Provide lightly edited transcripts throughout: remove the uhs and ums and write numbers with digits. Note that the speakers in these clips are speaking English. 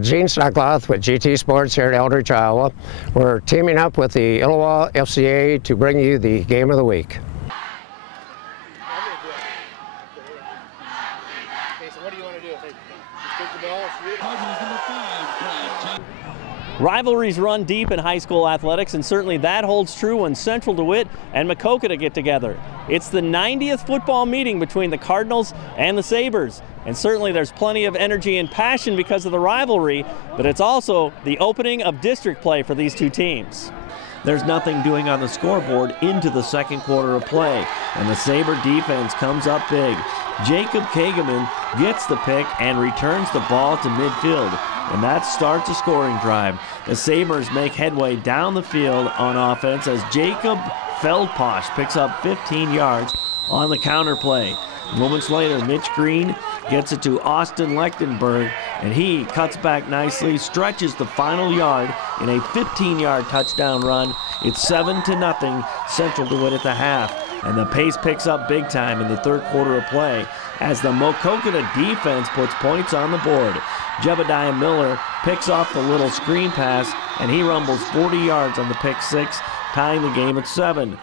Gene Snuckloth with GT Sports here in Eldridge, Iowa. We're teaming up with the ILLOWA FCA to bring you the Game of the Week. Rivalries run deep in high school athletics, and certainly that holds true when Central DeWitt and Maquoketa get together. It's the 90th football meeting between the Cardinals and the Sabers, and certainly there's plenty of energy and passion because of the rivalry, but it's also the opening of district play for these two teams. There's nothing doing on the scoreboard into the second quarter of play, and the Saber defense comes up big. Jacob Kageman gets the pick and returns the ball to midfield, and that starts a scoring drive. The Sabers make headway down the field on offense as Jacob Feldposh picks up 15 yards on the counter play. Moments later, Mitch Green gets it to Austin Lechtenberg, and he cuts back nicely, stretches the final yard in a 15-yard touchdown run. It's 7-0 Central DeWitt at the half, and the pace picks up big time in the third quarter of play as the Maquoketa defense puts points on the board. Jebediah Miller picks off the little screen pass, and he rumbles 40 yards on the pick six, tying the game at 7.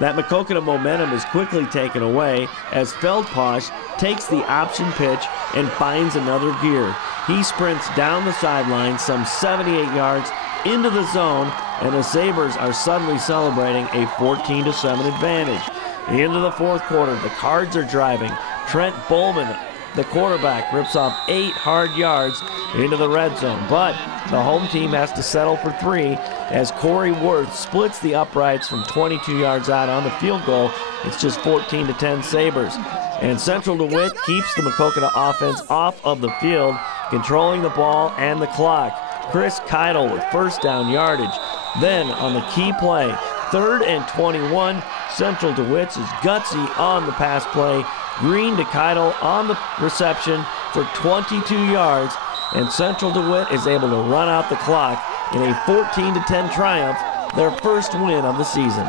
That Maquoketa momentum is quickly taken away as Feldposh takes the option pitch and finds another gear. He sprints down the sideline some 78 yards into the zone, and the Sabers are suddenly celebrating a 14-7 advantage. Into the fourth quarter, the Cards are driving. Trent Bowman, the quarterback, rips off 8 hard yards into the red zone, but the home team has to settle for 3 as Corey Worth splits the uprights from 22 yards out on the field goal. It's just 14-10 Sabers. And Central DeWitt keeps the Maquoketa offense off of the field, controlling the ball and the clock. Chris Keidel with first down yardage. Then on the key play, 3rd and 21, Central DeWitt is gutsy on the pass play. Green to Keidel on the reception for 22 yards, and Central DeWitt is able to run out the clock in a 14-10 triumph, their first win of the season.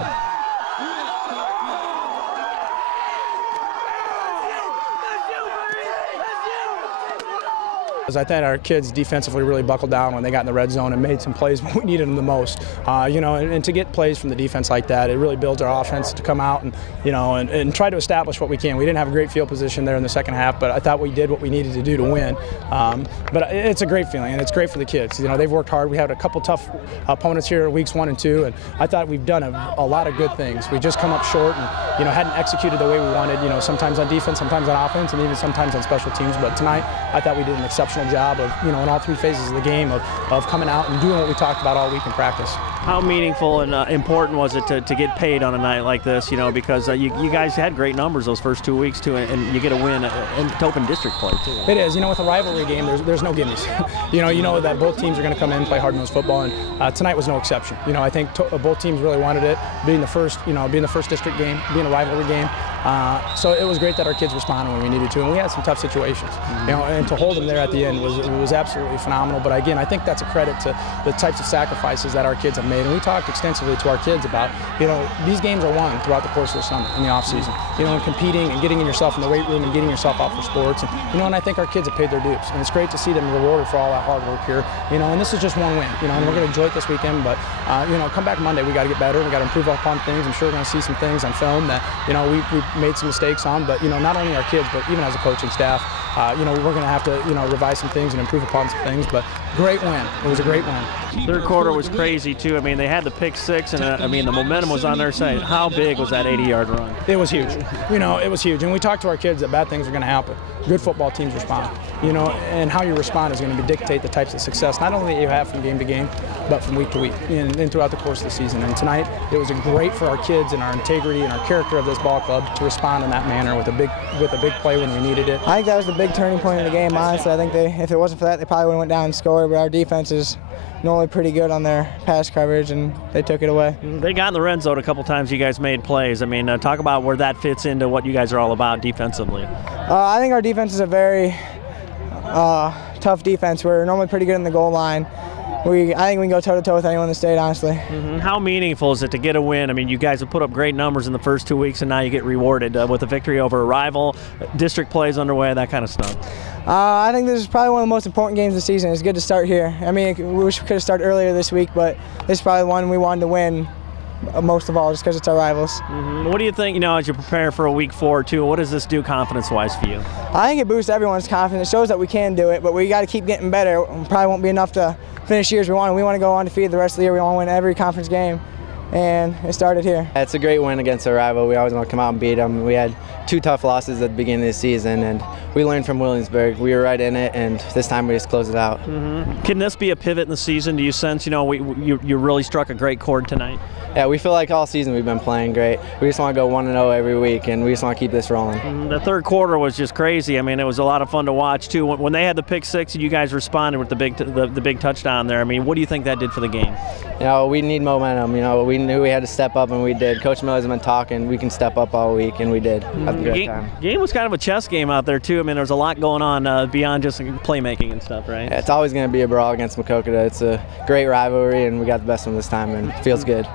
I think our kids defensively really buckled down when they got in the red zone and made some plays when we needed them the most. And to get plays from the defense like that, it really builds our offense to come out and, and try to establish what we can. We didn't have a great field position there in the second half, but I thought we did what we needed to do to win. But it's a great feeling, and it's great for the kids. They've worked hard. We had a couple tough opponents here in weeks 1 and 2, and I thought we've done a lot of good things. We just come up short and, hadn't executed the way we wanted, sometimes on defense, sometimes on offense, and even sometimes on special teams. But tonight, I thought we did an exceptional job of, in all 3 phases of the game of coming out and doing what we talked about all week in practice. How meaningful and important was it to get paid on a night like this, because you guys had great numbers those first 2 weeks too, and you get a win and to open district play too. It is. With a rivalry game, there's no gimmies. you know that both teams are going to come in and play hard-nosed football, and tonight was no exception. I think both teams really wanted it, being the first district game, being a rivalry game. So it was great that our kids responded when we needed to, and we had some tough situations. And to hold them there at the end was absolutely phenomenal. But again, I think that's a credit to the types of sacrifices that our kids have made. And we talked extensively to our kids about, these games are won throughout the course of the summer in the off season. And competing and getting yourself in the weight room and getting yourself out for sports. And and I think our kids have paid their dues. And it's great to see them rewarded for all that hard work here. And this is just one win. And we're going to enjoy it this weekend. But come back Monday, we got to get better. We got to improve upon things. I'm sure we're going to see some things on film that we made some mistakes on, but not only our kids, but even as a coaching staff, we're going to have to revise some things and improve upon some things. But great win. It was a great win. Third quarter was crazy too. They had the pick six, and the momentum was on their side. How big was that 80-yard run? It was huge. It was huge. And we talked to our kids that bad things are going to happen. Good football teams respond. And how you respond is going to dictate the types of success not only that you have from game to game, but from week to week and throughout the course of the season. And tonight, it was great for our kids and our integrity and our character of this ball club to respond in that manner with a big play when we needed it. I think that was the big turning point in the game. Honestly, I think if it wasn't for that, they probably would have went down and scored. But our defense is normally pretty good on their pass coverage, and they took it away. They got in the red zone a couple times. You guys made plays. Talk about where that fits into what you guys are all about defensively. I think our defense is a very tough defense. We're normally pretty good in the goal line. I think we can go toe-to-toe with anyone in the state, honestly. How meaningful is it to get a win? You guys have put up great numbers in the first 2 weeks, and now you get rewarded with a victory over a rival, district plays underway, that kind of stuff. I think this is probably one of the most important games of the season. It's good to start here. I mean, we wish we could have started earlier this week, but this is probably one we wanted to win most of all, just because it's our rivals. What do you think, as you prepare for a week 4 too, what does this do confidence-wise for you? I think it boosts everyone's confidence. It shows that we can do it, but we got to keep getting better. It probably won't be enough to finish years we want. We want to go undefeated the rest of the year. We want to win every conference game, and it started here. It's a great win against a rival. We always want to come out and beat them. We had 2 tough losses at the beginning of the season, and we learned from Williamsburg. We were right in it, and this time we just closed it out. Can this be a pivot in the season? Do you sense, you really struck a great chord tonight? Yeah, we feel like all season we've been playing great. We just want to go 1-0 every week, and we just want to keep this rolling. The third quarter was just crazy. I mean, it was a lot of fun to watch too. When they had the pick 6 and you guys responded with the big touchdown there, I mean, what do you think that did for the game? We need momentum. We knew we had to step up, and we did. Coach Miller's been talking. We can step up all week, and we did. At the good time. Game was kind of a chess game out there too. I mean, there was a lot going on beyond just playmaking and stuff, right? Yeah, it's always going to be a brawl against Maquoketa. It's a great rivalry, and we got the best one this time, and it feels good.